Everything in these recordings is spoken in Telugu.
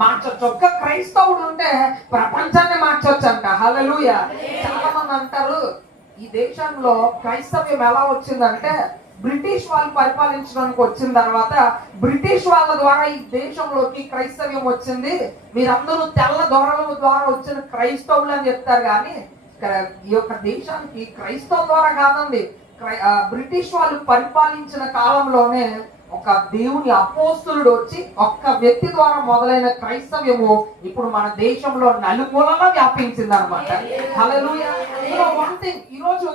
మార్చొచ్చు. ఒక్క క్రైస్తవుడు ఉంటే ప్రపంచాన్ని మార్చొచ్చు అంట హలలుయ చాలా మంది అంటారు ఈ దేశంలో క్రైస్తవ్యం ఎలా వచ్చిందంటే బ్రిటిష్ వాళ్ళు పరిపాలించడానికి వచ్చిన తర్వాత బ్రిటిష్ వాళ్ళ ద్వారా ఈ దేశంలోకి క్రైస్తవ్యం వచ్చింది. మీరందరూ తెల్ల దొరల ద్వారా వచ్చిన క్రైస్తవులు అని చెప్తారు కానీ ఈ యొక్క దేశానికి క్రైస్తవ ద్వారా కాదండి. క్రై- ఆ, బ్రిటిష్ వాళ్ళు పరిపాలించిన కాలంలోనే ఒక దేవుని అపోస్తులుడు వచ్చి ఒక్క వ్యక్తి ద్వారా మొదలైన క్రైస్తవ్యము ఇప్పుడు మన దేశంలో నలుమూలలా వ్యాపించింది అనమాట వన్ థింగ్ ఈరోజు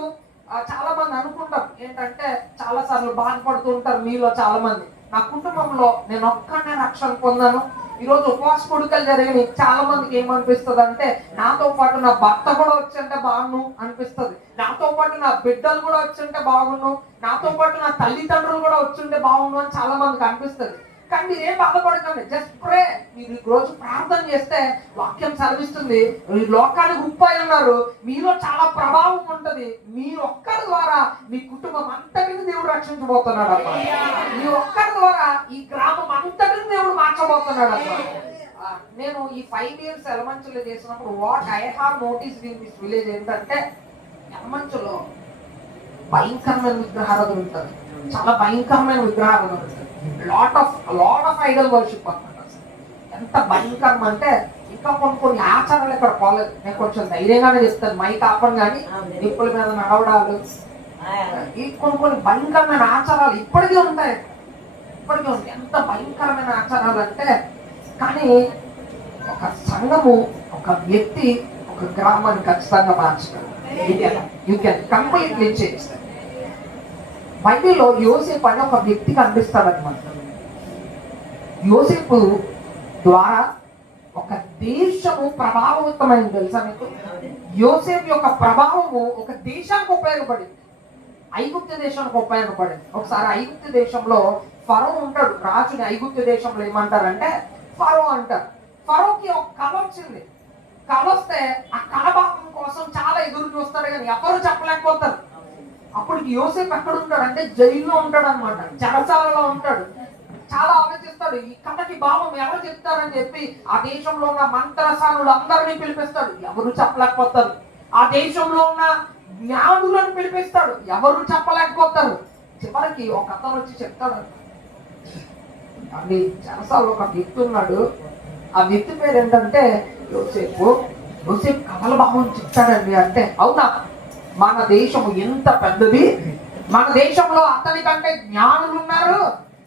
చాలా మంది అనుకుంటాం ఏంటంటే చాలా సార్లు బాధపడుతూ ఉంటారు మీలో చాలా మంది నా కుటుంబంలో నేను ఒక్కనే రక్షణ పొందాను. ఈ రోజు ఉపవాస కొడుకలు జరిగిన చాలా మందికి ఏమనిపిస్తుంది అంటే నాతో పాటు నా భర్త కూడా వచ్చింటే బాగుండు అనిపిస్తుంది. నాతో పాటు నా బిడ్డలు కూడా వచ్చింటే బాగుండు నాతో పాటు నా తల్లిదండ్రులు కూడా వచ్చుంటే బాగుండు అని చాలా మందికి అనిపిస్తుంది. కానీ మీరు ఏం బాధపడకండి. జస్ట్ ప్రే మీరు ఈ రోజు ప్రార్థన చేస్తే వాక్యం చదివిస్తుంది. లోకానికి ఉప్పాయి ఉన్నారు. మీలో చాలా ప్రభావం ఉంటది. మీ ఒక్కరి ద్వారా మీ కుటుంబం అంతటిని దేవుడు రక్షించబోతున్నాడు అమ్మా మీ ఒక్కరి ద్వారా ఈ గ్రామం అంతటి ఆ, నేను ఈ ఫైవ్ ఇయర్స్ ఎలమంచులో చేసినప్పుడు what I have notice in this village ఏంటంటే ఎలమంచులో భయంకరమైన విగ్రహాలు ఉంటుంది చాలా భయంకరమైన విగ్రహాలు ఉంటుంది lot of lot of idol worship అన్నమాట. ఎంత భయంకరం అంటే ఇంకా కొన్ని కొన్ని ఆచారాలు ఇక్కడ పోలేదు. నేను కొంచెం ధైర్యంగానే చెప్తాను. మైక్ ఆపను కానీ నిప్పుల మీద నడవడాలు. ఈ కొన్ని కొన్ని భయంకరమైన ఆచారాలు ఇప్పటికీ ఉంటాయి ఇప్పటికీ ఉంటాయి ఎంత భయంకరమైన ఆచారాలు అంటే కానీ ఒక సంఘము ఒక వ్యక్తి ఒక గ్రామాన్ని ఖచ్చితంగా మార్చగలరు యూ కెన్ కంప్లీట్లీ చేంజ్ బైబిల్లో యోసేపు అనే ఒక వ్యక్తి కనిపిస్తాడు అనమాట యోసేపు ద్వారా ఒక దేశము ప్రభావవంతమైంది తెలుసా మీకు? యోసేపు యొక్క ప్రభావము ఒక దేశానికి ఉపయోగపడింది. ఐగుప్తు దేశానికి ఉపయోగపడింది. ఒకసారి ఐగుప్తు దేశంలో ఫరో ఉంటాడు. రాజుని ఐగుప్తు దేశంలో ఏమంటారంటే ఫరో అంటారు. ఫరోకి ఒక కళ వచ్చింది. కళ వస్తే ఆ కళభాగం కోసం చాలా ఎదురు చూస్తారు కానీ ఎవరు చెప్పలేకపోతారు. అప్పుడు యోసేపు ఎక్కడ ఉంటాడు అంటే జైల్లో ఉంటాడు అనమాట చెరసాలలో ఉంటాడు. చాలా ఆలోచిస్తాడు ఈ కథకి భావం ఎవరు చెప్తారని చెప్పి ఆ దేశంలో ఉన్న మంత్రసానులు అందరినీ పిలిపిస్తాడు. ఎవరు చెప్పలేకపోతారు. ఆ దేశంలో ఉన్న జ్ఞానులను పిలిపిస్తాడు. ఎవరు చెప్పలేకపోతారు. చివరికి ఒక అతను వచ్చి చెప్తాడు. అది చెరసాలలో ఒక వ్యక్తి ఉన్నాడు. ఆ వ్యక్తి పేరు ఏంటంటే యోసేపు. యోసేపు కమల భావం చెప్తాడండి అంటే అవునా? మన దేశము ఎంత పెద్దది. మన దేశంలో అతని కంటే జ్ఞానులు ఉన్నారు.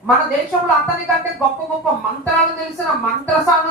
మన దేశంలో అతని కంటే గొప్ప గొప్ప మంత్రాలు తెలిసిన మంత్రసాను